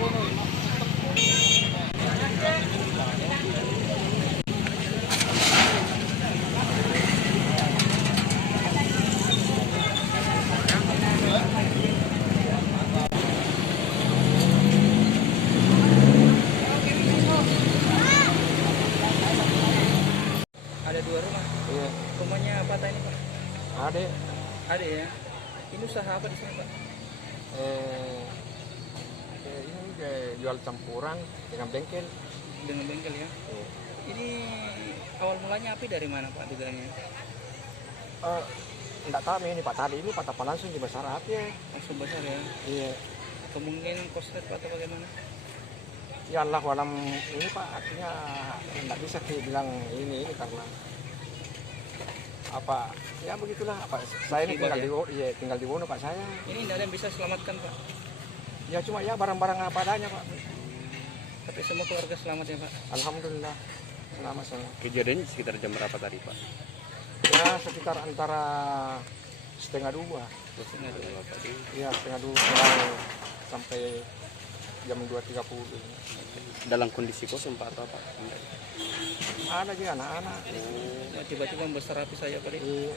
Ada 2 rumah. Iya. Rumahnya apa tadi Pak? Ada. Ada ya. Ini usaha apa di sini Pak? Ini jual campuran dengan bengkel. Dengan bengkel ya. Iya. Ini awal mulanya api dari mana Pak dugaannya? Enggak tahu ini Pak, tadi ini patah langsung di besar api ya. Langsung besar ya. Iya. Kemungkinan korslet Pak atau bagaimana? Ya Allah walam ini Pak, artinya enggak bisa dibilang ini karena apa ya begitulah apa saya ini tinggal tinggal di Wono Pak saya. Ini tidak ada yang bisa selamatkan Pak. Ya cuma ya barang-barang apa adanya Pak. Tapi semua keluarga selamat ya Pak. Alhamdulillah selamat semua. Kejadiannya sekitar jam berapa tadi Pak? Ya sekitar antara 1:30. Setengah 2 pagi. Ya 1:30 sampai jam 2:30. Dalam kondisi kosong Pak atau apa? Ada juga anak-anak. Tiba-tiba membesar api saya Pak. Iya.